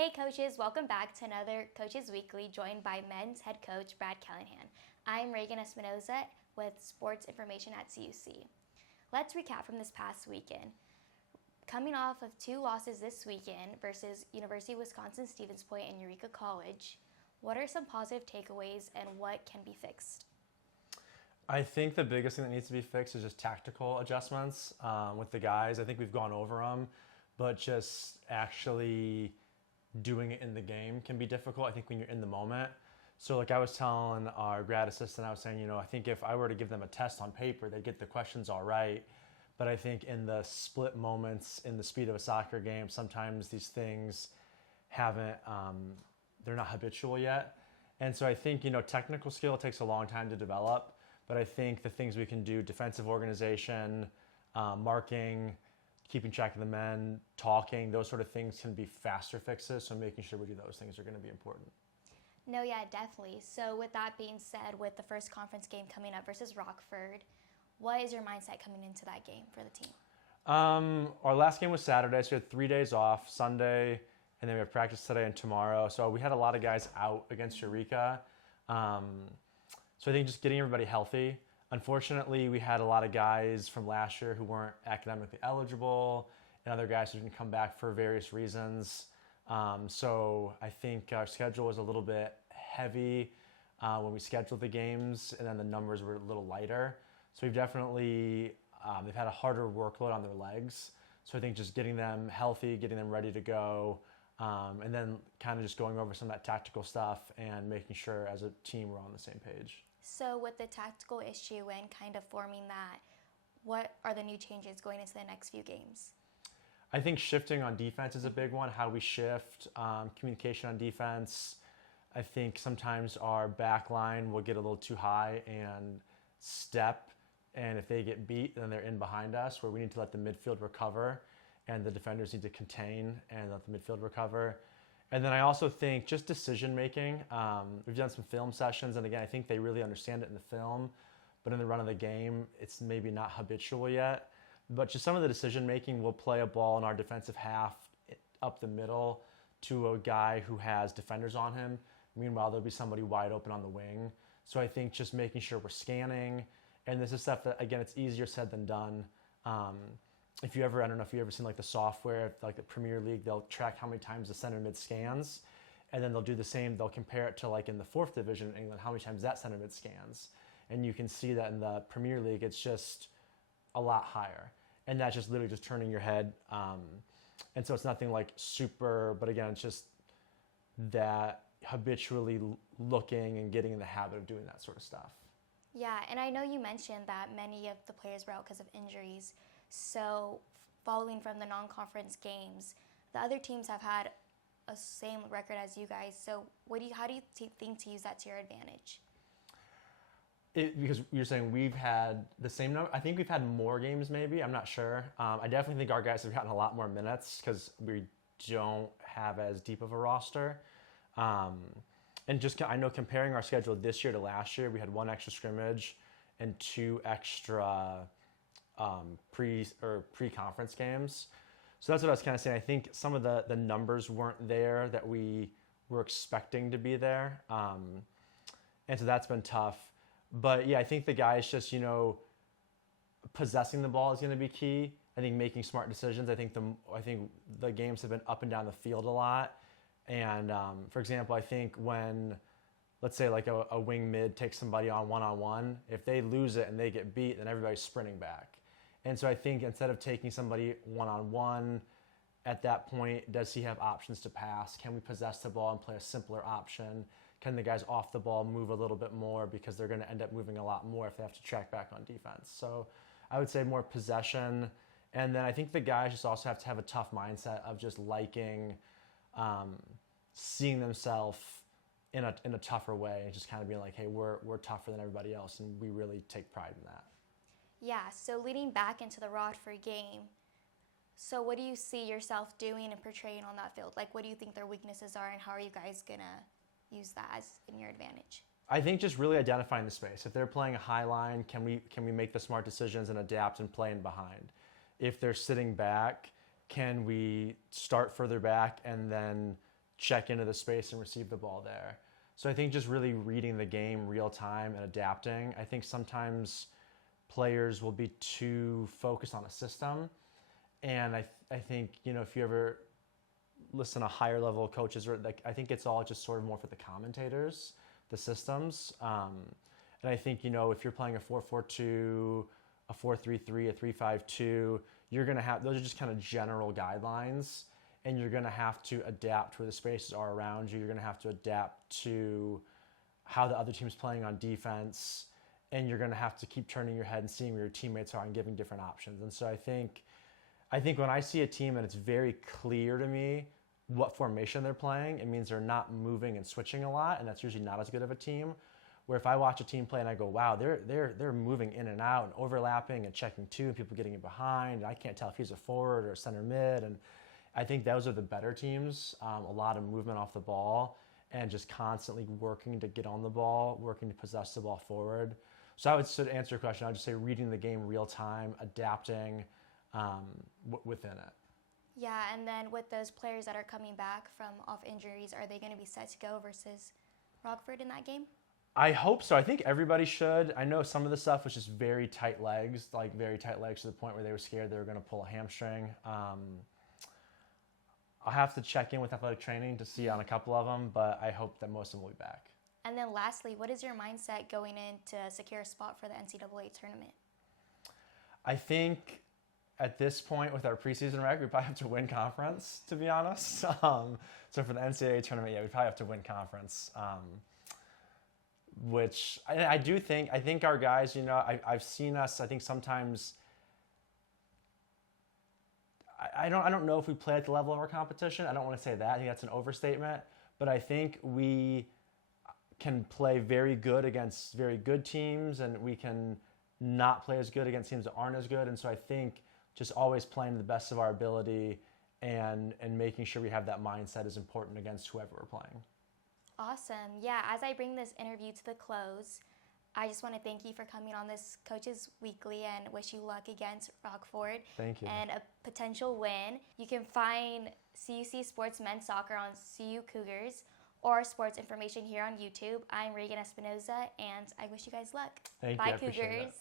Hey coaches, welcome back to another Coaches Weekly joined by men's head coach Brad Callahan. I'm Reagan Espinoza with sports information at CUC. Let's recap from this past weekend. Coming off of two losses this weekend versus University of Wisconsin-Stevens Point and Eureka College, what are some positive takeaways and what can be fixed? I think the biggest thing that needs to be fixed is just tactical adjustments with the guys. I think we've gone over them, but just actually doing it in the game can be difficult, I think, when you're in the moment. So like I was telling our grad assistant, I was saying, I think if I were to give them a test on paper, they'd get the questions all right. But I think in the split moments, in the speed of a soccer game, sometimes these things haven't, they're not habitual yet. And so I think, technical skill takes a long time to develop. But I think the things we can do, defensive organization, marking, keeping track of the men, talking, those sort of things can be faster fixes. So making sure we do those things are going to be important. No, yeah, definitely. So with that being said, with the first conference game coming up versus Rockford, what is your mindset coming into that game for the team? Our last game was Saturday, so we had 3 days off, Sunday, and then we have practice today and tomorrow. So we had a lot of guys out against Eureka. So I think just getting everybody healthy. Unfortunately, we had a lot of guys from last year who weren't academically eligible and other guys who didn't come back for various reasons. So I think our schedule was a little bit heavy when we scheduled the games, and then the numbers were a little lighter. So we've definitely, they've had a harder workload on their legs. So I think just getting them healthy, getting them ready to go, and then kind of just going over some of that tactical stuff and making sure as a team we're on the same page. So with the tactical issue and kind of forming that, what are the new changes going into the next few games? I think shifting on defense is a big one, how we shift, communication on defense. I think sometimes our back line will get a little too high and step, and if they get beat, then they're in behind us, where we need to let the midfield recover and the defenders need to contain and let the midfield recover. And then I also think just decision making. We've done some film sessions, and again, I think they really understand it in the film, but in the run of the game, it's maybe not habitual yet. But just some of the decision making, we'll play a ball in our defensive half up the middle to a guy who has defenders on him. Meanwhile, there'll be somebody wide open on the wing. So I think just making sure we're scanning, and this is stuff that, again, it's easier said than done. If you ever, I don't know if you've ever seen like the software, like the Premier League, they'll track how many times the center mid scans, and then they'll do the same. They'll compare it to like in the 4th division in England, how many times that center mid scans. And you can see that in the Premier League, it's just a lot higher. And that's just literally just turning your head. And so it's nothing like super, but again, it's just that habitually looking and getting in the habit of doing that sort of stuff. Yeah, and I know you mentioned that many of the players were out because of injuries. So following from the non-conference games, the other teams have had a same record as you guys. So how do you think to use that to your advantage? Because you're saying we've had the same number. I think we've had more games maybe. I'm not sure. I definitely think our guys have gotten a lot more minutes because we don't have as deep of a roster. And just I know comparing our schedule this year to last year, we had 1 extra scrimmage and 2 extra pre-conference games. So that's what I was kind of saying. I think some of the numbers weren't there that we were expecting to be there. And so that's been tough. But yeah, I think the guys just, possessing the ball is going to be key. I think making smart decisions. I think the games have been up and down the field a lot. And for example, I think when, let's say like a wing mid takes somebody on one-on-one, if they lose it and they get beat, then everybody's sprinting back. And so I think instead of taking somebody one-on-one, at that point, does he have options to pass? Can we possess the ball and play a simpler option? Can the guys off the ball move a little bit more because they're going to end up moving a lot more if they have to track back on defense? So I would say more possession. And then I think the guys just also have to have a tough mindset of just liking seeing themselves in a tougher way and just kind of being like, hey, we're tougher than everybody else, and we really take pride in that. Yeah, so leading back into the Rodford game, so what do you see yourself doing and portraying on that field? Like, what do you think their weaknesses are, and how are you guys going to use that as in your advantage? I think just really identifying the space. If they're playing a high line, can we make the smart decisions and adapt and play in behind? If they're sitting back, can we start further back and then check into the space and receive the ball there. So I think just really reading the game real time and adapting. I think sometimes players will be too focused on a system. And I think, if you ever listen to higher level coaches, or I think it's all just sort of more for the commentators, the systems. And I think, if you're playing a 4-4-2, a 4-3-3, a 3-5-2, you're going to have, those are just kind of general guidelines, and you're going to have to adapt to where the spaces are around you. You're going to have to adapt to how the other team's playing on defense, and you're going to have to keep turning your head and seeing where your teammates are and giving different options. And so I think when I see a team and it's very clear to me what formation they're playing, it means they're not moving and switching a lot, and that's usually not as good of a team. Where if I watch a team play and I go, wow, they're moving in and out and overlapping and checking two, and people getting in behind, and I can't tell if he's a forward or a center mid, and I think those are the better teams. A lot of movement off the ball and just constantly working to get on the ball, working to possess the ball forward. So I would sort of answer your question. I would just say reading the game real time, adapting within it. Yeah, and then with those players that are coming back from off injuries, are they going to be set to go versus Rockford in that game? I hope so. I think everybody should. I know some of the stuff was just very tight legs to the point where they were scared they were going to pull a hamstring. I'll have to check in with athletic training to see on a couple of them, but I hope that most of them will be back. And then lastly, what is your mindset going in to secure a spot for the NCAA tournament? I think at this point with our preseason record, we probably have to win conference, to be honest. So for the NCAA tournament, we probably have to win conference. Which I think our guys, I've seen us, I think sometimes, I don't know if we play at the level of our competition. I don't want to say that. I think that's an overstatement. But I think we can play very good against very good teams, and we can not play as good against teams that aren't as good. And so I think just always playing to the best of our ability and making sure we have that mindset is important against whoever we're playing. Awesome. Yeah, as I bring this interview to the close, I just want to thank you for coming on this Coaches Weekly and wish you luck against Rockford. Thank you. And a potential win. You can find CUC Sports Men's Soccer on CU Cougars or sports information here on YouTube. I'm Reagan Espinoza, and I wish you guys luck. Thank Bye, you. I appreciate Cougars. it.